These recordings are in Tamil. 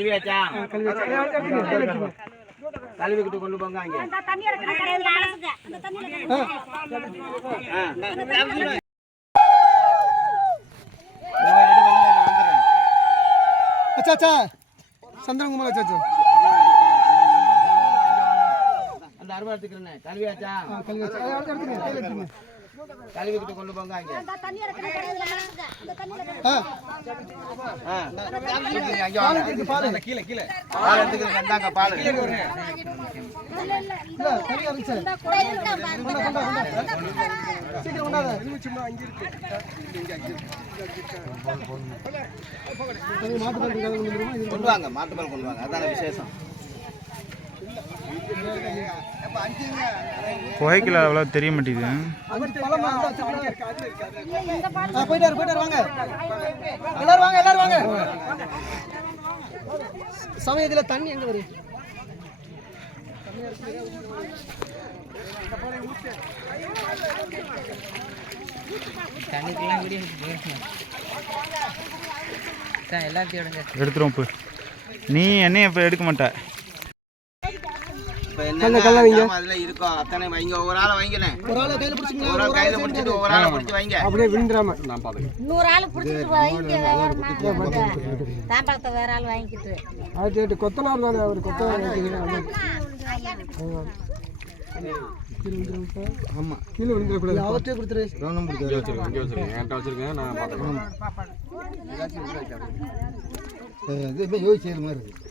கல்வியாச்சா கல்விக்கிட்ட கொண்டு போங்க அங்க அச்சா சந்திரகுமார் அச்சா அந்த அருவா எடுத்துக்கிறேன் கல்வியாச்சா கல்விக்கிட்ட கொண்டு போங்க அங்க கீழே கீழே பால் எடுத்துக்கிறேன் பால் கொண்டு வாங்க மாட்டுப்பால் கொண்டு வாங்க அதான விசேஷம் புகைக்கல அவ்வளோ தெரிய மாட்டேங்குது. போயிட்டாரு வாங்க எல்லாரும் வாங்க சமயத்துல தண்ணி எங்க வருது தண்ணிக்கெல்லாம் வீடியோ எல்லாத்தையும் எடுத்துருவோம் இப்போ. நீ என்னைய இப்போ எடுக்க மாட்ட. அதுல இருக்கும் அத்தனை வைங்க ஒவ்வொரு ஆளை வைங்கனே ஒரு ஆளை கையில பிடிச்சிங்க ஒரு ஆளை கையில பிடிச்சிட்டு ஒவ்வொரு ஆளை பிடிச்சி வைங்க அப்படியே விழுந்துராம நான் பாத்துக்கிறேன் இன்னொரு ஆளை பிடிச்சிட்டு வைங்க தாம்பளத்தை வேற ஆள் வாங்கிக்கிட்டு அது கொத்தனார் தானே அவர் கொத்தனார் ஆமா கீழே விழுந்துடக்கூடாது அவர்கிட்ட கொடுத்துரு ரோனம் கொடுத்து வச்சிருக்கேன் என்கிட்ட வச்சிருக்கேன் நான் பார்த்துக்கிறேன் இது இப்போ யோசிச்சது மாதிரி இருக்கு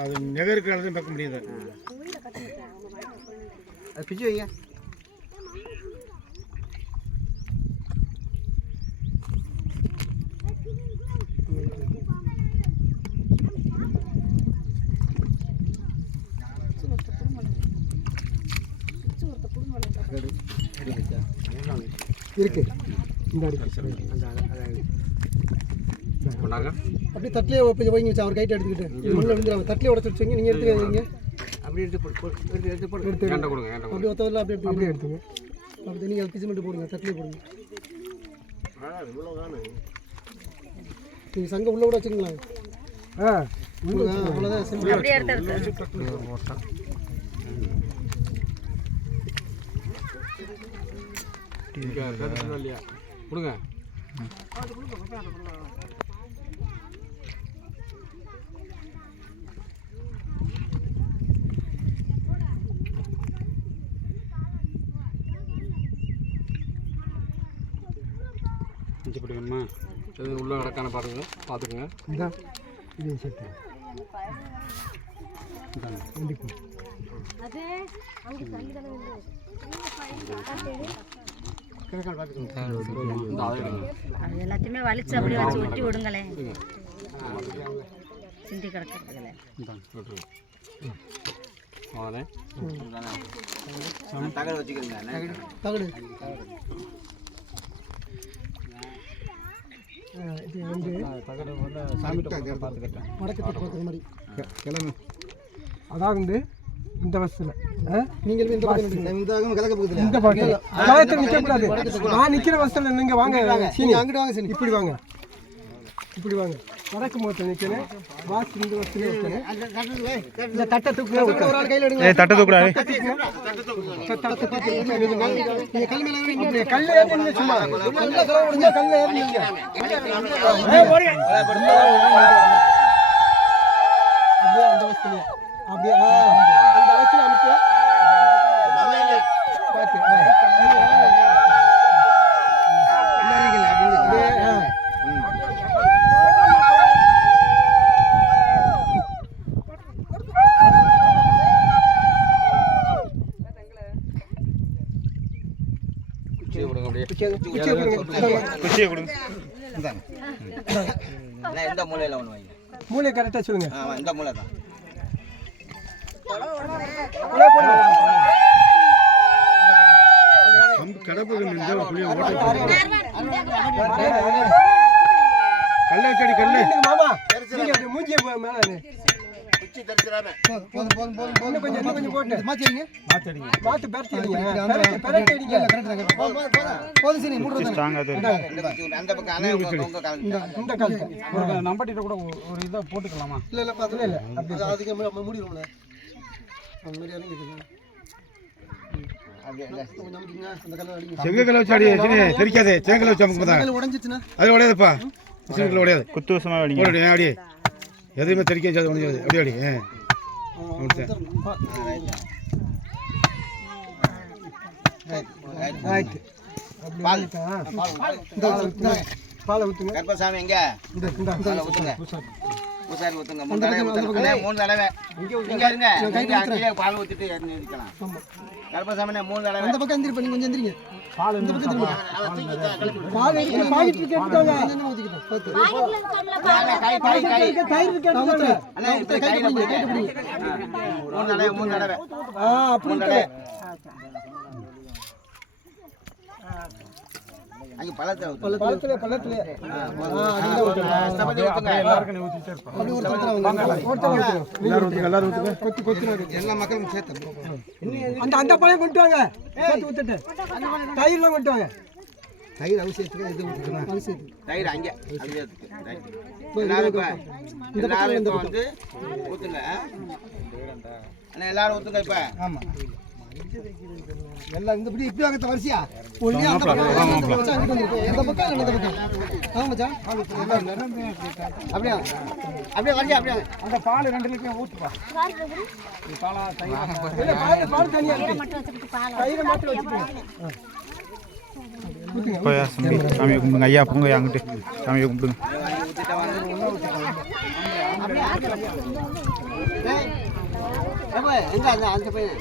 அது நெகருக்கிறது பார்க்க முடியாது அது பிச்சு வைங்க இருக்கு இந்த அப்படியே தட்டிலே வைங்க வச்சு அவர் கைட்டு எடுத்துக்கிட்டு மண்ணில் விழுந்துடாம தட்டிலே உடச்சு வச்சுங்க நீங்கள் எடுத்து வைங்க அப்படியே எடுத்து அப்படியே ஒத்தவரில் அப்படியே எடுத்துங்க அப்படி நீங்கள் பிச்சு மட்டும் போடுங்க தட்டிலே போடுங்க நீங்கள் சங்கம் உள்ள கூட வச்சுங்களா அவ்வளோதான் இல்லையா கொடுங்க பிடிக்கணுமா இது உள்ள நடக்கான பார்த்துக்குங்க இதான் இதே சேர்த்து எல்லாத்தையுமே வலிச்சு அப்படியே வச்சு ஒட்டி விடுங்களேன் சிந்தி கிடக்குறதுல தகடு வச்சுக்கிறேன் தகடு இது வந்து தகடு வந்து சாமிகிட்ட பார்த்துக்கிட்டேன் வடக்கு பார்க்குற மாதிரி கிளம்பு அதான் வந்து இந்த பஸ்ஸில் நீங்கள் இந்த பக்கத்தில் நிற்கக்கூடாது நான் நிற்கிற பஸ்ஸில் நீங்கள் வாங்க அங்கிட்டு வாங்க சரி இப்படி வாங்க வடக்கு முகத்தில் நிற்கணும் வாஸ் இந்த பஸ்ஸில் நிற்கணும் இந்த தட்டை தூக்கு ஒரு ஆள் கையில் எடுங்க தட்டை தூக்குறாரு கல் ஏறிங்க சும்மா நல்ல கலவை விடுங்க கல் ஏறிங்க அப்படியே அந்த பஸ்ஸில் அப்படியே அந்த வயசுல அனுப்பி எந்த மூலையில ஒன்று வைங்க மூளை கரெக்டாக சொல்லுங்க இந்த மூலை தான் கல்லடி மாமா மூஞ்சிய மேல இன்னும் கொஞ்சம் போட்டு மாற்றி அடிங்க மாற்றி பெரட்டி அடிங்க போதும் சரி மூணு ஸ்ட்ராங்காக தான் அந்த பக்கம் அண்ணே உங்க கால் இந்த கால் நம்பட்டிட்ட கூட ஒரு இதை போட்டுக்கலாமா? இல்லை பார்த்துல இல்லை அப்படி அதுக்கு நம்ம மூடிடுவோம்ல அந்த மாதிரி இறங்கிடுங்க செங்கல் வச்சு அடி தெரிக்காதே. செங்கல் வச்சு அமுக்கு தான் உடஞ்சிச்சுன்னா அது உடையாதுப்பா. செங்கல் உடையாது. குத்து வசமாக வடிங்க போடு அப்படி எதுவுமே தெரிக்க உடையாது. அப்படியே அடி பாலை ஊற்றுங்க கருப்பசாமி எங்க ஊத்துங்க பூசாரி ஊத்துங்க 3 தடவை ஊத்துங்க 3 தடவை இங்க இருங்க இங்க அங்கேயே பால் ஊத்திட்டு ஏறி நிக்கலாம் கருப்பசாமி 3 தடவை அந்த பக்கம் எந்திரி பண்ணி கொஞ்சம் எந்திரிங்க பால் இந்த பக்கம் எந்திரி பால் எடுத்து பாக்கெட் கேட்டுட்டாங்க என்ன ஊத்திக்கிட்டோம் கை கேட்டுட்டாங்க அண்ணா இப்ப கையில போட்டு கேட்டு 3 தடவை அப்படி அங்க பழத்துல பள்ளத்துல எல்லாரும் ஊத்துங்க. எல்லா மக்களும் சேர்த்து அந்த பழம் கொண்டு வாங்க சேர்த்து ஊத்துட்டு தயிர்லாம் கொண்டு வாங்க தயிர் அவசியத்துக்கு இது ஊத்துக்கணும் அவசியத்துக்கு தயிர் அங்க எல்லாரும் இப்ப வந்து ஊத்துங்க அண்ணா எல்லாரும் ஊத்துங்க இப்ப ஆமா எல்லாம் இந்த இப்படி இப்படி வாங்கத்த வரிசையா ஒண்ணே அந்த பக்கம் அங்கிட்டு வந்துருக்கு இந்த பக்கம் இல்ல இந்த பக்கம் ஆமா மச்சான் அப்படியே அப்படியே வரிசையா அப்படியே அந்த பால் 2 லிட்டர் ஊத்துப்பா. பாலா தயிர் இல்ல பால் தனியா இருக்கு தயிரை மட்டும் வச்சுக்கோங்க போயா சாமி சாமியை கும்பிடுங்க ஐயா போங்க அங்கிட்டு சாமியை கும்பிடுங்க எங்க அந்த பையன்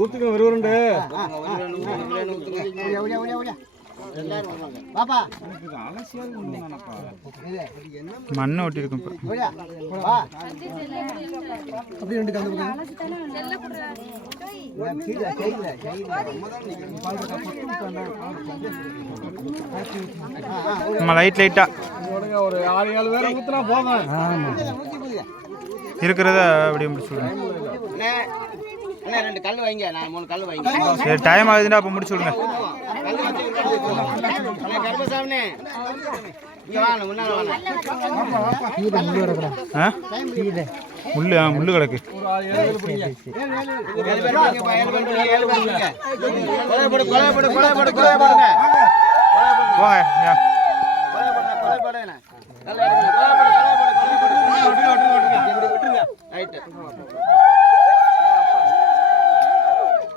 ஊத்துங்க விறுவிறுண்டு. பாப்பா மண்ணை ஒட்டி இருக்கும் இப்போ அப்படி ரெண்டு கலந்து நம்ம லைட்டா ஒரு 6-7 பேரை ஊத்துனா போதும். இருக்கிறத அப்படியே முடிச்சுடுங்க அண்ணா 2 கல் வைங்க நான் 3 கல் வைங்க சரி டைம் ஆகுதுன்னா அப்போ முடிச்சுடுங்க கல் வச்சு அண்ணா கருப்பசாமி இங்க வாங்க முன்னால வாங்க ஆ முள்ளு முள்ளு கிடக்கு போங்க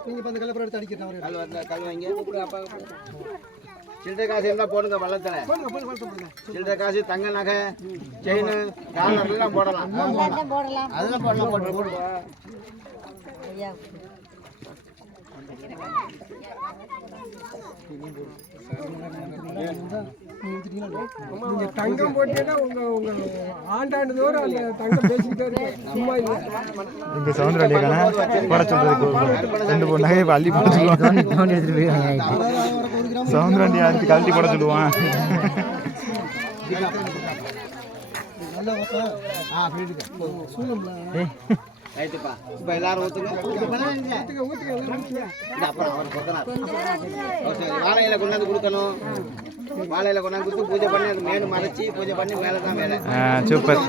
நீங்க அந்த கலப்பரம் எடுத்து அடிக்கிறேன் கல் வைங்க சில்லறை காசு இருந்தா போடுங்க பள்ளத்துல சில்லறை காசு தங்க நகை செயின் டாலர் எல்லாம் போடலாம் அதெல்லாம் போடலாம் போட்டு நீங்க தங்கம் போட்டீங்கன்னா உங்க ஆண்டாண்டு தோறும் அந்த தங்கம் பேசிக்கிட்டே இருக்கு சும்மா இல்லை இங்கே சவுந்தர அடியாக்கான போட சொல்றதுக்கு 2 பொண்ணு நகையை அள்ளி போட சொல்லுவான் சவுந்தர அடியா அடிச்சு கழட்டி போட சொல்லுவான் ரைட்டுப்பா இப்போ எல்லாரும் ஊற்றுங்க அப்புறம் வாழையில கொண்டாந்து கொடுக்கணும் வாழையில கொண்டாந்து கொடுத்து பூஜை பண்ணி அது மேலே மறைச்சி பூஜை பண்ணி மேலே தான் வேலை சூப்பர்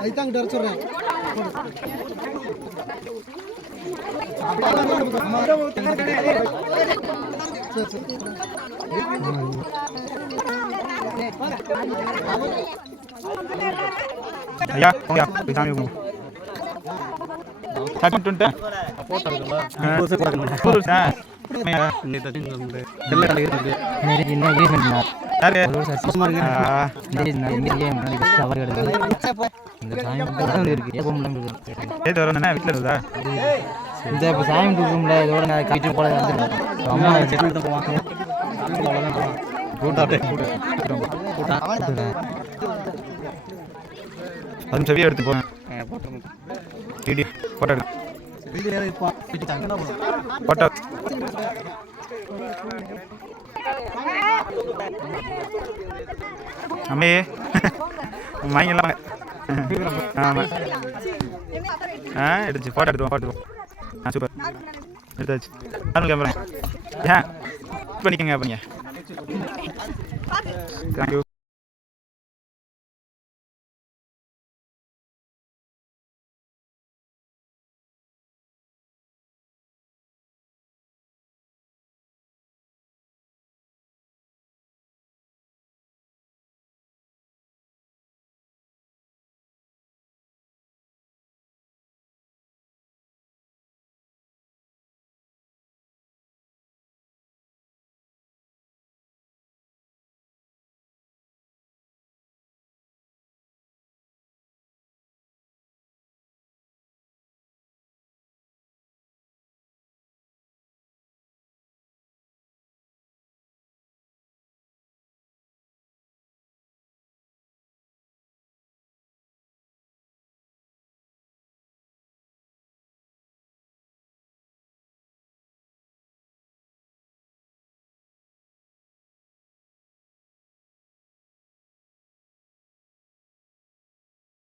அதுதான் கிட்ட சொல்றேன் ஐயா சாமி கட்டுட்டேன் வீட்டில் இருக்குதா இந்த இப்போ சாமி கொடுக்கும்ல இதோட நான் கழிச்சு போல வந்துருக்கேன் அம்மா செட்டில் தான் போவான் அவ்வளோதான் போவான் அது செவியை எடுத்து போங்க டிடி போட்டோ எடு போட்டோ அம்மே வாங்கிடலாம் ஆமாம் எடுத்துச்சு ஃபோட்டோ எடுத்துவோம் சூப்பர் எடுத்தாச்சு கேமரா பண்ணிக்கோங்க அப்படிங்க தேங்க்யூ